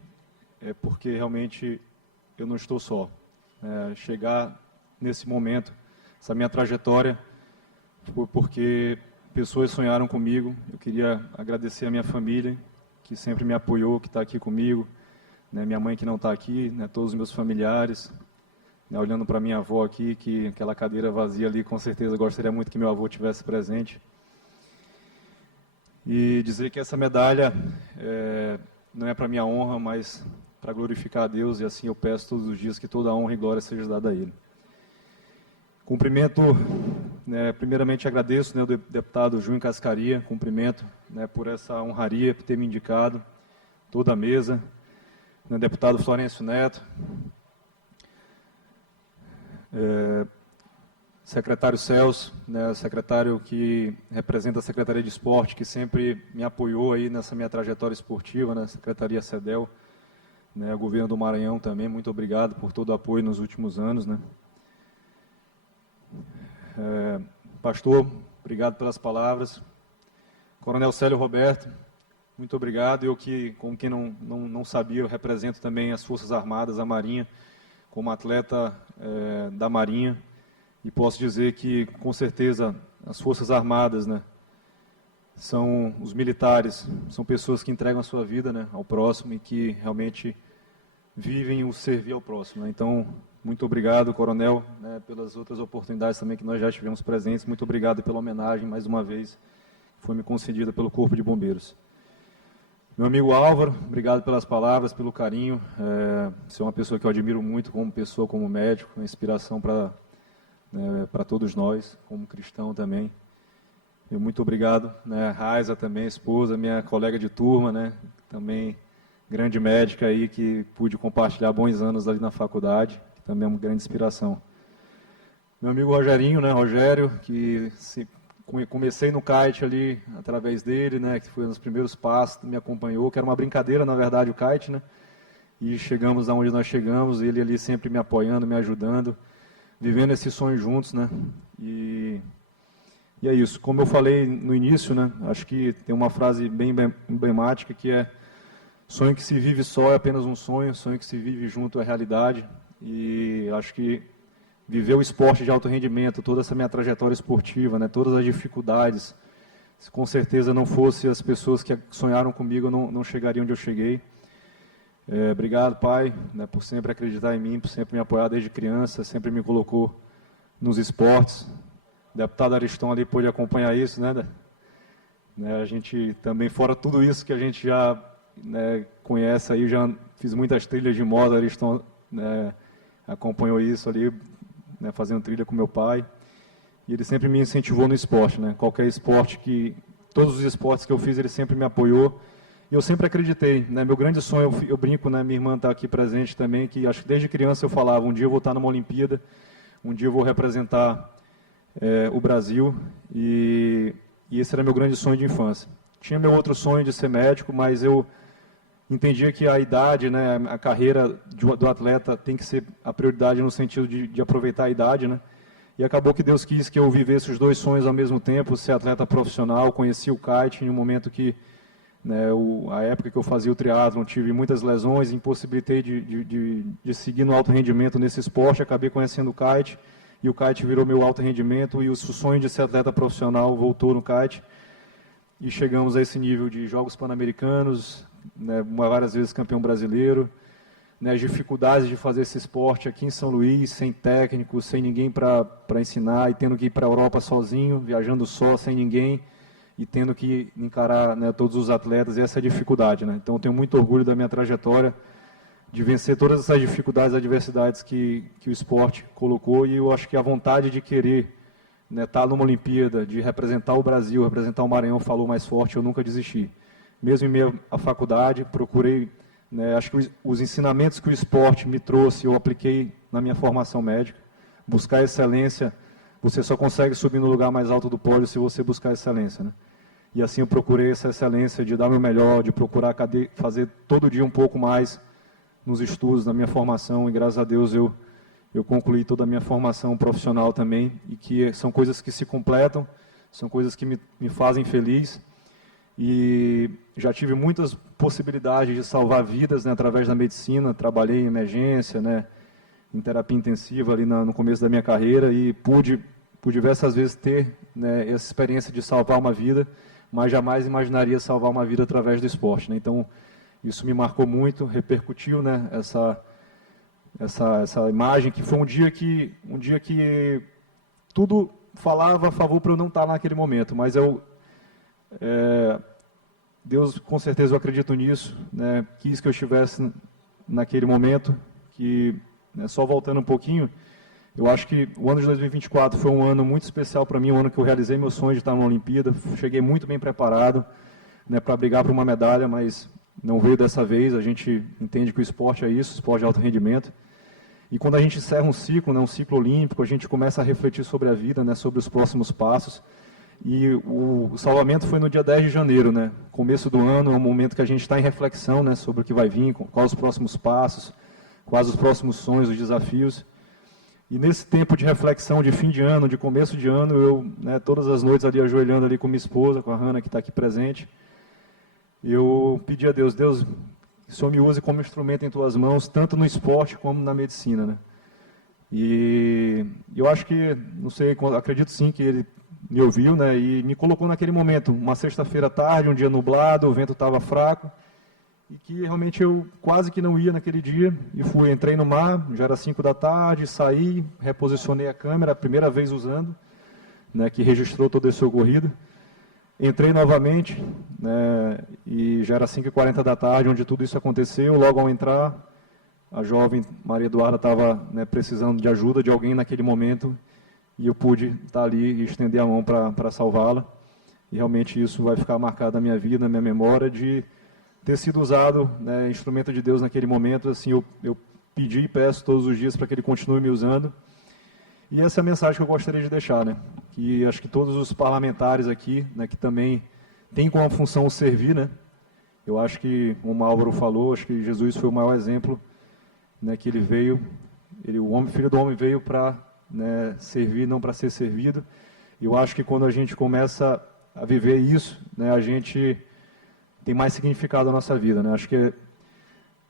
é porque realmente eu não estou só. Chegar nesse momento, essa minha trajetória, foi porque pessoas sonharam comigo. Eu queria agradecer a minha família, que sempre me apoiou, que está aqui comigo, minha mãe que não está aqui, todos os meus familiares, né, olhando para minha avó aqui, que aquela cadeira vazia ali, com certeza gostaria muito que meu avô tivesse presente. E dizer que essa medalha não é para minha honra, mas para glorificar a Deus, e assim eu peço todos os dias que toda a honra e glória seja dada a Ele. Cumprimento, né, primeiramente agradeço, né, o deputado Júnior Cascaria, cumprimento, né, por essa honraria, por ter me indicado, toda a mesa, né, deputado Florencio Neto, secretário Celso, né, secretário que representa a Secretaria de Esporte, que sempre me apoiou aí nessa minha trajetória esportiva, né, Secretaria CEDEL, né, o governo do Maranhão também, muito obrigado por todo o apoio nos últimos anos, né. Pastor, obrigado pelas palavras. Coronel Célio Roberto, muito obrigado. Eu que, como quem não sabia, eu represento também as Forças Armadas, a Marinha, como atleta da Marinha, e posso dizer que, com certeza, as Forças Armadas, né, são os militares, são pessoas que entregam a sua vida, né, ao próximo e que realmente vivem o servir ao próximo, né. Então, muito obrigado, coronel, né, pelas outras oportunidades também que nós já tivemos presentes. Muito obrigado pela homenagem, mais uma vez, que foi me concedida pelo Corpo de Bombeiros. Meu amigo Álvaro, obrigado pelas palavras, pelo carinho. Você é uma pessoa que eu admiro muito como pessoa, como médico, uma inspiração para todos nós, como cristão também. Muito obrigado, né, Raiza também, esposa, minha colega de turma, né, também grande médica aí, que pude compartilhar bons anos ali na faculdade, que também é uma grande inspiração. Meu amigo Rogerinho, né, Rogério, que comecei no kite ali através dele, né, que foi um dos primeiros passos, me acompanhou, que era uma brincadeira, na verdade, o kite, né, e chegamos aonde nós chegamos, ele ali sempre me apoiando, me ajudando, vivendo esse sonho juntos, né, e é isso. Como eu falei no início, né, acho que tem uma frase bem emblemática que é: sonho que se vive só é apenas um sonho, sonho que se vive junto é realidade. E acho que viver o esporte de alto rendimento, toda essa minha trajetória esportiva, né, todas as dificuldades, se com certeza não fosse as pessoas que sonharam comigo, eu não chegaria onde eu cheguei. Obrigado, pai, né, por sempre acreditar em mim, por sempre me apoiar desde criança, sempre me colocou nos esportes. O deputado Ariston ali pôde acompanhar isso, né? A gente também, fora tudo isso que a gente já, né, conhece aí, já fiz muitas trilhas de moda, Ariston, né, acompanhou isso ali, né, fazendo trilha com meu pai, e ele sempre me incentivou no esporte, né, qualquer esporte todos os esportes que eu fiz, ele sempre me apoiou, e eu sempre acreditei, né, meu grande sonho, eu brinco, né, minha irmã está aqui presente também, que acho que desde criança eu falava, um dia eu vou estar numa Olimpíada, um dia eu vou representar o Brasil, e esse era meu grande sonho de infância. Tinha meu outro sonho de ser médico, mas eu entendia que a idade, né, a carreira do atleta tem que ser a prioridade no sentido de aproveitar a idade, né? E acabou que Deus quis que eu vivesse os dois sonhos ao mesmo tempo, ser atleta profissional. Conheci o kite em um momento que, né, a época que eu fazia o triatlon, tive muitas lesões, impossibilitei de seguir no alto rendimento nesse esporte, acabei conhecendo o kite, e o kite virou meu alto rendimento, e o sonho de ser atleta profissional voltou no kite, e chegamos a esse nível de Jogos Pan-Americanos, né, várias vezes campeão brasileiro, né, as dificuldades de fazer esse esporte aqui em São Luís, sem técnico, sem ninguém para ensinar, e tendo que ir para a Europa sozinho, viajando só, sem ninguém, e tendo que encarar, né, todos os atletas, e essa é a dificuldade, né? Então eu tenho muito orgulho da minha trajetória, de vencer todas essas dificuldades, adversidades que o esporte colocou, e eu acho que a vontade de querer, né, estar numa Olimpíada, de representar o Brasil, representar o Maranhão, falou mais forte, eu nunca desisti. Mesmo em meio à faculdade, procurei, né, acho que os ensinamentos que o esporte me trouxe, eu apliquei na minha formação médica. Buscar excelência, você só consegue subir no lugar mais alto do pódio se você buscar excelência, né? E assim eu procurei essa excelência de dar meu melhor, de procurar fazer todo dia um pouco mais nos estudos, na minha formação, e graças a Deus eu concluí toda a minha formação profissional também, e que são coisas que se completam, são coisas que me fazem feliz, e já tive muitas possibilidades de salvar vidas, né, através da medicina. Trabalhei em emergência, né, em terapia intensiva ali no começo da minha carreira, e pude por diversas vezes ter, né, essa experiência de salvar uma vida, mas jamais imaginaria salvar uma vida através do esporte, né? Então, isso me marcou muito, repercutiu, né, essa imagem, que foi um dia que tudo falava a favor para eu não estar naquele momento, mas Deus, com certeza eu acredito nisso, né, quis que eu estivesse naquele momento, que, né, só voltando um pouquinho, eu acho que o ano de 2024 foi um ano muito especial para mim, um ano que eu realizei meu sonho de estar na Olimpíada, cheguei muito bem preparado, né, para brigar por uma medalha, mas não veio dessa vez. A gente entende que o esporte é isso, esporte de alto rendimento. E quando a gente encerra um ciclo, né, um ciclo olímpico, a gente começa a refletir sobre a vida, né, sobre os próximos passos. E o salvamento foi no dia 10 de janeiro, né, começo do ano, é um momento que a gente está em reflexão, né, sobre o que vai vir, quais os próximos passos, quais os próximos sonhos, os desafios. E nesse tempo de reflexão de fim de ano, de começo de ano, eu, né, todas as noites ali ajoelhando ali com minha esposa, com a Hannah, que está aqui presente, eu pedi a Deus, que o Senhor me use como instrumento em Tuas mãos, tanto no esporte como na medicina, né? E eu acho que, não sei, acredito sim que Ele me ouviu, né? E me colocou naquele momento, uma sexta-feira à tarde, um dia nublado, o vento estava fraco, e que realmente eu quase que não ia naquele dia, e entrei no mar, já era 5 da tarde, saí, reposicionei a câmera, a primeira vez usando, né, que registrou todo esse ocorrido. Entrei novamente, né, e já era 5h40 da tarde, onde tudo isso aconteceu. Logo ao entrar, a jovem Maria Eduarda estava, né, precisando de ajuda de alguém naquele momento, e eu pude estar ali e estender a mão para salvá-la. E realmente isso vai ficar marcado na minha vida, na minha memória, de ter sido usado, né, instrumento de Deus naquele momento. Assim, eu pedi e peço todos os dias para que Ele continue me usando. E essa é a mensagem que eu gostaria de deixar, né? Que acho que todos os parlamentares aqui, né, que também têm como função servir, né? Eu acho que, como o Álvaro falou, acho que Jesus foi o maior exemplo, né, que Ele veio, o Filho do Homem veio para, né, servir, não para ser servido. E eu acho que quando a gente começa a viver isso, né, a gente tem mais significado na nossa vida, né? Acho que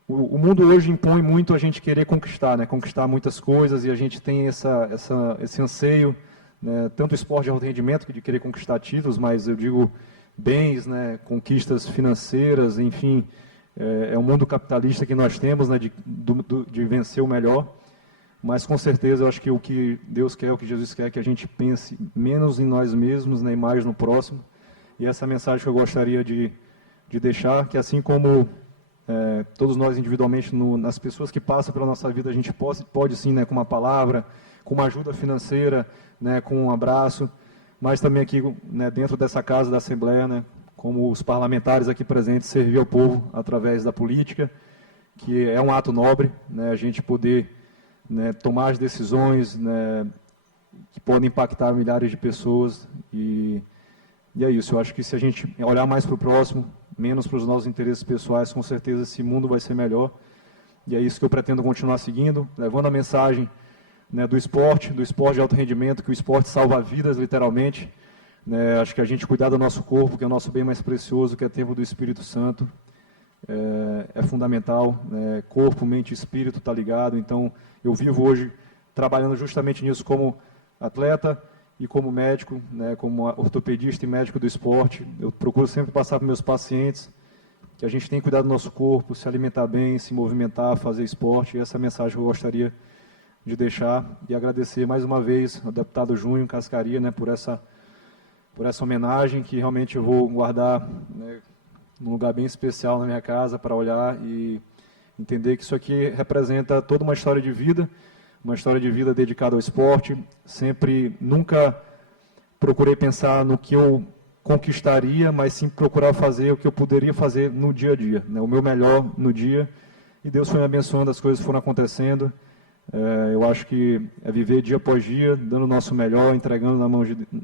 o mundo hoje impõe muito a gente querer conquistar, né? Conquistar muitas coisas, e a gente tem esse anseio, né? Tanto o esporte de alto rendimento, de querer conquistar títulos, mas eu digo bens, né? Conquistas financeiras, enfim, é um mundo capitalista que nós temos, né? De vencer o melhor, mas com certeza eu acho que o que Deus quer, o que Jesus quer, é que a gente pense menos em nós mesmos, né? E mais no próximo. E essa é a mensagem que eu gostaria de deixar, que assim como todos nós individualmente, nas pessoas que passam pela nossa vida, a gente pode sim, né, com uma palavra, com uma ajuda financeira, né, com um abraço, mas também aqui, né, dentro dessa casa da Assembleia, né, como os parlamentares aqui presentes, servir ao povo através da política, que é um ato nobre, né, a gente poder, né, tomar as decisões, né, que podem impactar milhares de pessoas, e é isso. Eu acho que se a gente olhar mais para o próximo, menos para os nossos interesses pessoais, com certeza esse mundo vai ser melhor. E é isso que eu pretendo continuar seguindo, levando a mensagem, né, do esporte de alto rendimento, que o esporte salva vidas, literalmente. Né, acho que a gente cuidar do nosso corpo, que é o nosso bem mais precioso, que é o templo do Espírito Santo, é fundamental. Né, corpo, mente e espírito está ligado. Então, eu vivo hoje trabalhando justamente nisso como atleta e como médico, né, como ortopedista e médico do esporte. Eu procuro sempre passar para meus pacientes que a gente tem que cuidar do nosso corpo, se alimentar bem, se movimentar, fazer esporte. E essa é a mensagem que eu gostaria de deixar. E agradecer mais uma vez ao deputado Júnior Cascaria, né, por essa homenagem, que realmente eu vou guardar, né, num lugar bem especial na minha casa, para olhar e entender que isso aqui representa toda uma história de vida, dedicada ao esporte. Nunca procurei pensar no que eu conquistaria, mas sim procurar fazer o que eu poderia fazer no dia a dia, né, o meu melhor no dia. E Deus foi me abençoando, as coisas foram acontecendo. Eu acho que é viver dia após dia, dando o nosso melhor, entregando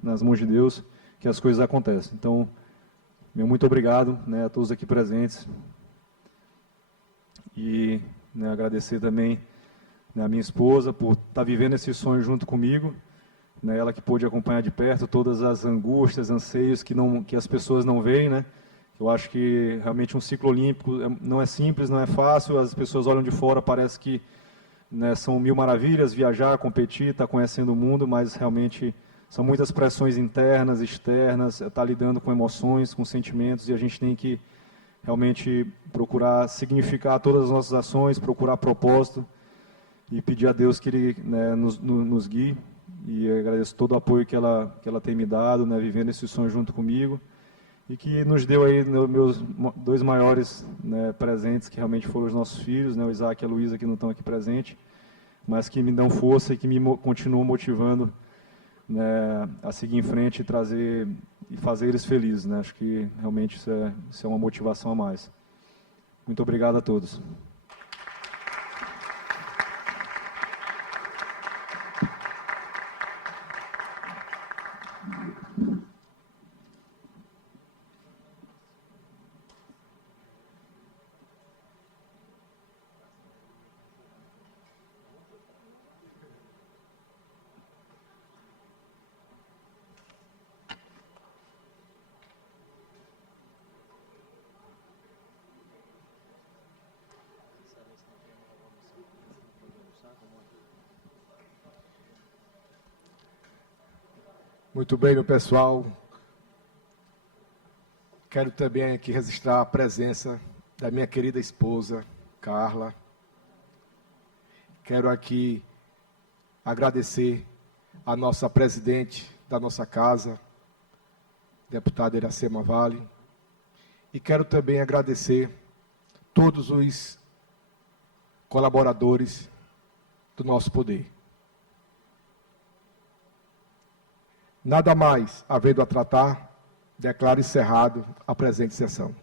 nas mãos de Deus, que as coisas acontecem. Então, meu muito obrigado, né, a todos aqui presentes. E, né, agradecer também, né, a minha esposa por estar vivendo esse sonho junto comigo, né, ela que pôde acompanhar de perto todas as angústias, anseios que as pessoas não veem, né. Eu acho que realmente um ciclo olímpico não é simples, não é fácil. As pessoas olham de fora, parece que, né, são mil maravilhas, viajar, competir, estar conhecendo o mundo, mas realmente são muitas pressões internas, externas, estar lidando com emoções, com sentimentos, e a gente tem que realmente procurar significar todas as nossas ações, procurar propósito. e pedir a Deus que Ele, né, nos guie, e agradeço todo o apoio que ela tem me dado, né, vivendo esse sonho junto comigo, e que nos deu aí meus dois maiores, né, presentes, que realmente foram os nossos filhos, né, o Isaac e a Luísa, que não estão aqui presentes, mas que me dão força e que continuam motivando, né, a seguir em frente e trazer e fazer eles felizes, né? Acho que realmente isso é uma motivação a mais. Muito obrigado a todos. Muito bem, meu pessoal. Quero também aqui registrar a presença da minha querida esposa, Carla. Quero aqui agradecer a nossa presidente da nossa casa, deputada Iracema Vale. E quero também agradecer todos os colaboradores do nosso poder. Nada mais havendo a tratar, declaro encerrado a presente sessão.